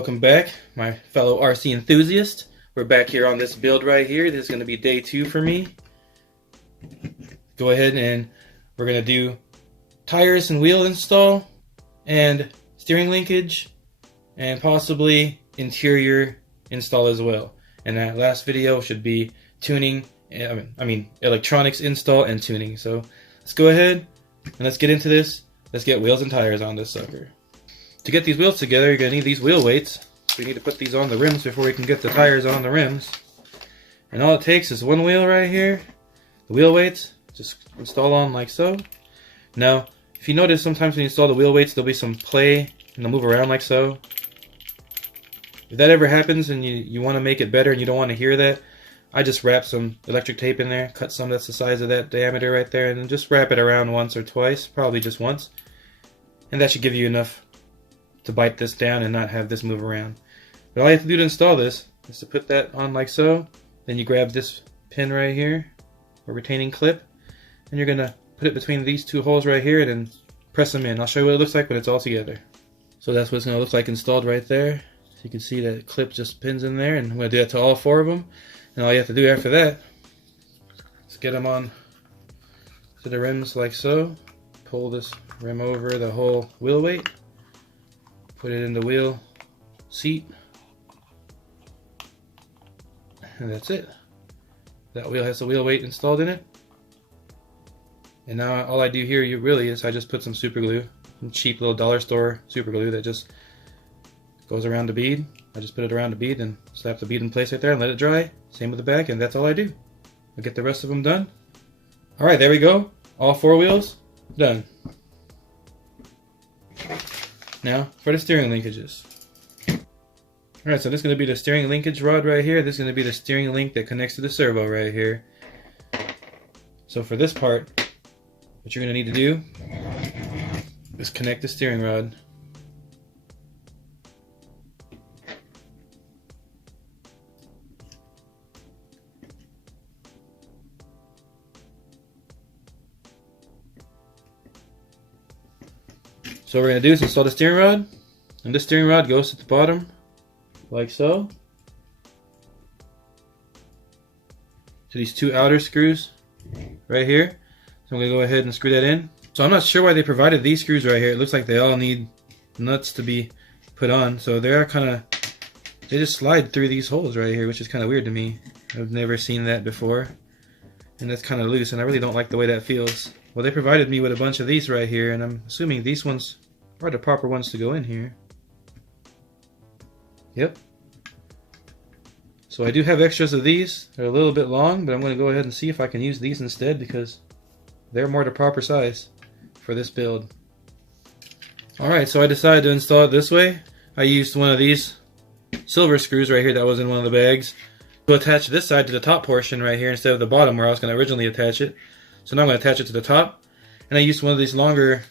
Welcome back, my fellow RC enthusiast. We're back here on this build right here. This is going to be day 2 for me. Go ahead and we're going to do tires and wheel install and steering linkage and possibly interior install as well. And that last video should be tuning, electronics install and tuning. So let's go ahead and let's get into this. Let's get wheels and tires on this sucker. To get these wheels together, you're going to need these wheel weights. We need to put these on the rims before we can get the tires on the rims. And all it takes is one wheel right here. The wheel weights, just install on like so. Now, if you notice, sometimes when you install the wheel weights, there'll be some play and they'll move around like so. If that ever happens and you want to make it better and you don't want to hear that, I just wrap some electric tape in there, cut some that's the size of that diameter right there, and then just wrap it around once or twice, probably just once. And that should give you enough to bite this down and not have this move around. But all you have to do to install this is to put that on like so. Then you grab this pin right here, or retaining clip, and you're gonna put it between these two holes right here and then press them in. I'll show you what it looks like when it's all together. So that's what it's gonna look like installed right there. So you can see that clip just pins in there, and I'm gonna do that to all 4 of them. And all you have to do after that is get them on to the rims like so. Pull this rim over the whole wheel weight. Put it in the wheel seat, and that's it. That wheel has the wheel weight installed in it. And now all I do here really is I just put some super glue, some cheap little dollar store super glue that just goes around the bead. I just put it around the bead and slap the bead in place right there and let it dry. Same with the back, and that's all I do. I'll get the rest of them done. Alright, there we go. All 4 wheels done. Now for the steering linkages. Alright, so this is going to be the steering linkage rod right here. This is going to be the steering link that connects to the servo right here. So for this part, what you're going to need to do is connect the steering rod. So what we're going to do is install the steering rod, and this steering rod goes at the bottom, like so, to these 2 outer screws right here. So I'm going to go ahead and screw that in. So I'm not sure why they provided these screws right here. It looks like they all need nuts to be put on, so they just slide through these holes right here, which is kind of weird to me. I've never seen that before, and that's kind of loose, and I really don't like the way that feels. Well, they provided me with a bunch of these right here, and I'm assuming these ones are the proper ones to go in here. Yep. So I do have extras of these. They're a little bit long, but I'm going to go ahead and see if I can use these instead because they're more the proper size for this build. Alright, so I decided to install it this way. I used one of these silver screws right here that was in one of the bags to attach this side to the top portion right here instead of the bottom where I was going to originally attach it. So now I'm going to attach it to the top, and I used one of these longer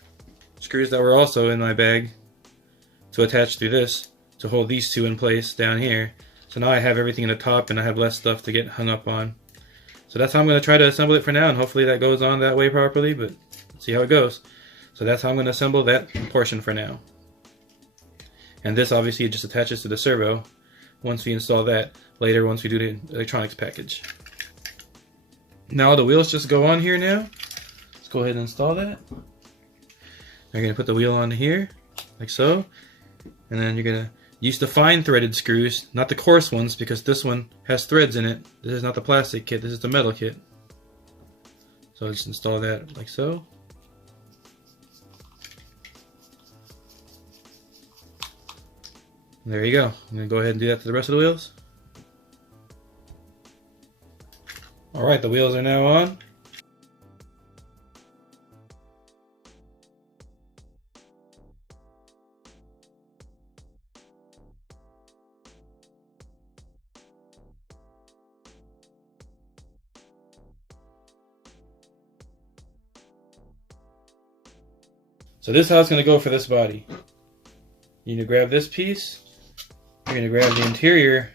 screws that were also in my bag to attach through this to hold these 2 in place down here. So now I have everything in the top and I have less stuff to get hung up on. So that's how I'm going to try to assemble it for now, and hopefully that goes on that way properly, but let's see how it goes. So that's how I'm going to assemble that portion for now. And this obviously just attaches to the servo once we install that later, once we do the electronics package. Now the wheels just go on here now. Let's go ahead and install that. You're going to put the wheel on here, like so. And then you're going to use the fine threaded screws, not the coarse ones, because this one has threads in it. This is not the plastic kit, this is the metal kit. So I'll just install that like so. And there you go. I'm going to go ahead and do that to the rest of the wheels. Alright, the wheels are now on. So this is how it's going to go for this body. You need to grab this piece. You're going to grab the interior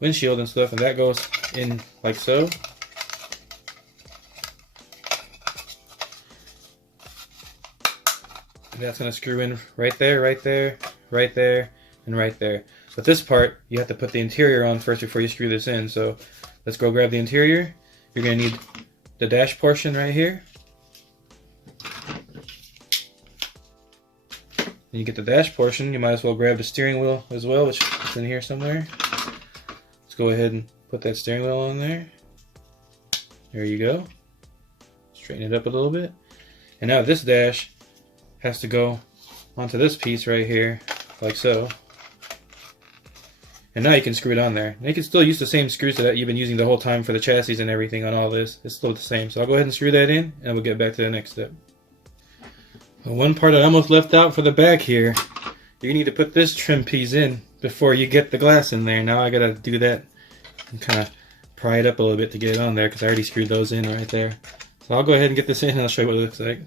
windshield and stuff, and that goes in like so. And that's going to screw in right there, right there, right there, and right there. But this part, you have to put the interior on first before you screw this in. So let's go grab the interior. You're going to need the dash portion right here. When you get the dash portion, you might as well grab the steering wheel as well, which is in here somewhere. Let's go ahead and put that steering wheel on there. There you go. Straighten it up a little bit. And now this dash has to go onto this piece right here, like so. And now you can screw it on there. And you can still use the same screws that you've been using the whole time for the chassis and everything on all this. It's still the same. So I'll go ahead and screw that in, and we'll get back to the next step. One part I almost left out for the back here, you need to put this trim piece in before you get the glass in there. Now I gotta do that and kind of pry it up a little bit to get it on there because I already screwed those in right there. So I'll go ahead and get this in and I'll show you what it looks like.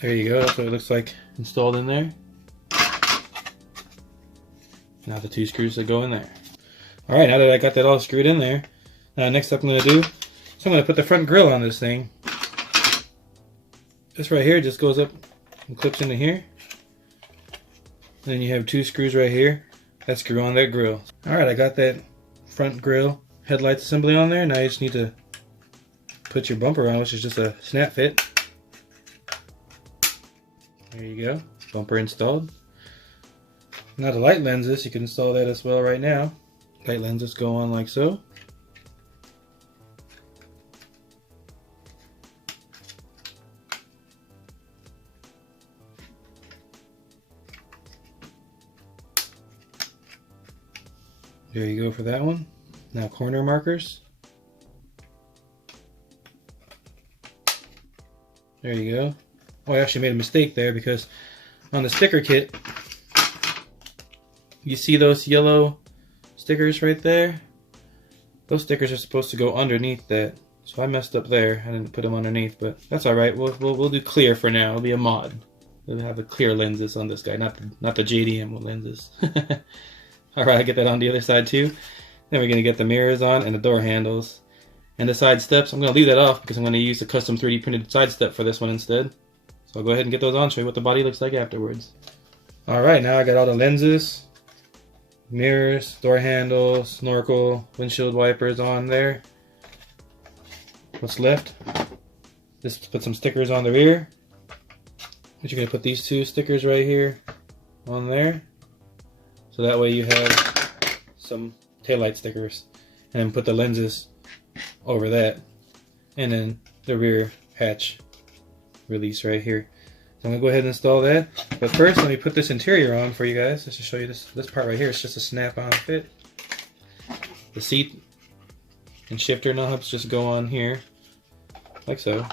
There you go, that's what it looks like installed in there. Now the 2 screws that go in there. Alright, now that I got that all screwed in there, next up I'm going to do, so I'm going to put the front grille on this thing. This right here just goes up and clips into here. Then you have 2 screws right here that screw on that grille. Alright, I got that front grille headlights assembly on there. Now you just need to put your bumper on, which is just a snap fit. There you go, bumper installed. Now the light lenses, you can install that as well right now. Light lenses go on like so. There you go for that one. Now corner markers. There you go. Oh, I actually made a mistake there because on the sticker kit, you see those yellow stickers right there? Those stickers are supposed to go underneath that. So I messed up there. I didn't put them underneath, but that's alright. We'll do clear for now. It'll be a mod. We'll have the clear lenses on this guy, not the JDM lenses. Alright, I get that on the other side too. Then we're going to get the mirrors on and the door handles. And the side steps, I'm going to leave that off because I'm going to use the custom 3D printed side step for this one instead. So I'll go ahead and get those on, show you what the body looks like afterwards. Alright, now I got all the lenses, mirrors, door handles, snorkel, windshield wipers on there. What's left? Just put some stickers on the rear. But you're going to put these 2 stickers right here on there. So that way you have some taillight stickers. And then put the lenses over that. And then the rear hatch release right here. So I'm going to go ahead and install that. But first, let me put this interior on for you guys. Let's just show you this part right here. It's just a snap-on fit. The seat and shifter knobs just go on here, like so.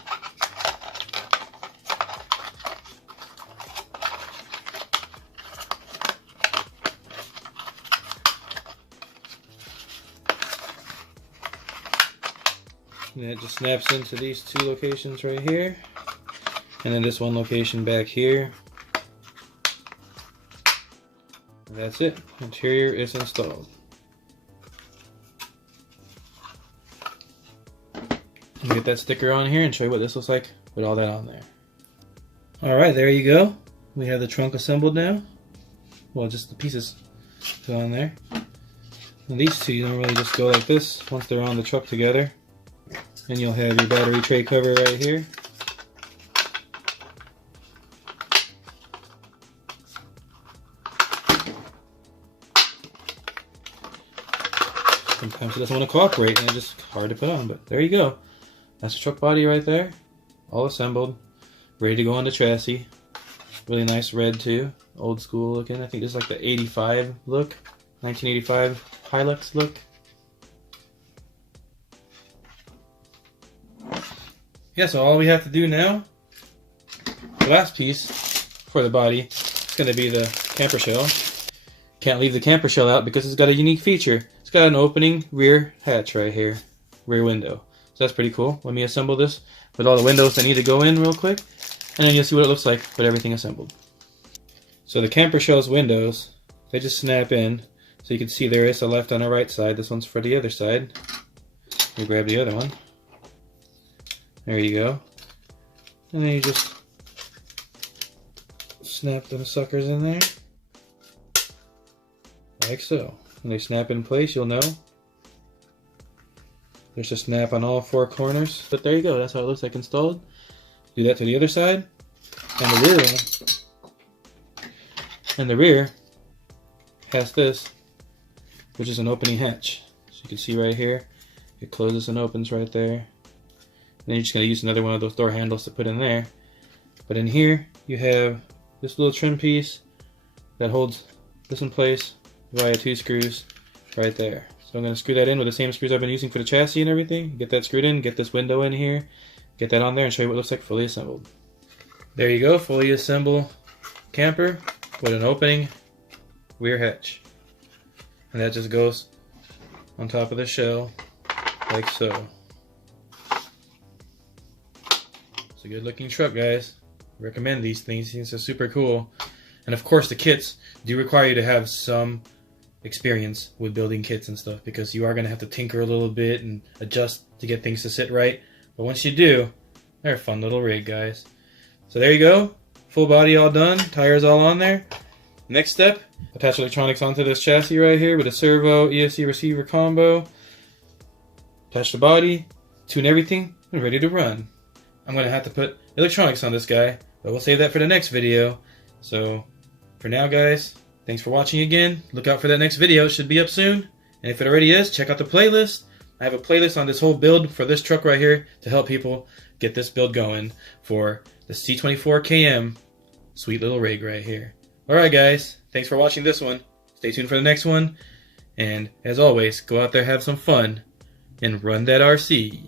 And it just snaps into these 2 locations right here. And then this one location back here. And that's it. Interior is installed. Let me get that sticker on here and show you what this looks like with all that on there. Alright, there you go. We have the trunk assembled now. Well, just the pieces go on there. And these 2 you don't really just go like this once they're on the truck together. And you'll have your battery tray cover right here. Sometimes it doesn't want to cooperate and it's just hard to put on, but there you go. That's the truck body right there. All assembled. Ready to go on the chassis. Really nice red too. Old school looking. I think this is like the 85 look. 1985 Hilux look. Yeah, so all we have to do now, the last piece for the body, is going to be the camper shell. Can't leave the camper shell out because it's got a unique feature. It's got an opening rear hatch right here, rear window. So that's pretty cool. Let me assemble this with all the windows that need to go in real quick, and then you'll see what it looks like with everything assembled. So the camper shell's windows, they just snap in. So you can see there is a left on the right side. This one's for the other side. You grab the other one. There you go. And then you just snap the suckers in there. like so. When they snap in place, you'll know. There's a snap on all 4 corners. But there you go, that's how it looks like installed. Do that to the other side. And the rear has this, which is an opening hatch. So you can see right here, it closes and opens right there. Then you're just going to use another one of those door handles to put in there. But in here, you have this little trim piece that holds this in place via 2 screws right there. So I'm going to screw that in with the same screws I've been using for the chassis and everything. Get that screwed in, get this window in here, get that on there, and show you what it looks like fully assembled. There you go, fully assembled camper with an opening rear hatch. And that just goes on top of the shell like so. It's a good looking truck, guys. Recommend these things. These are super cool. And of course the kits do require you to have some experience with building kits and stuff, because you are going to have to tinker a little bit and adjust to get things to sit right. But once you do, they're a fun little rig, guys. So there you go. Full body all done. Tires all on there. Next step, attach electronics onto this chassis right here with a servo ESC receiver combo. Attach the body, tune everything, and ready to run. I'm going to have to put electronics on this guy, but we'll save that for the next video. So for now, guys, thanks for watching again. Look out for that next video. It should be up soon. And if it already is, check out the playlist. I have a playlist on this whole build for this truck right here to help people get this build going for the C24KM sweet little rig right here. Alright guys, thanks for watching this one. Stay tuned for the next one. And as always, go out there, have some fun, and run that RC.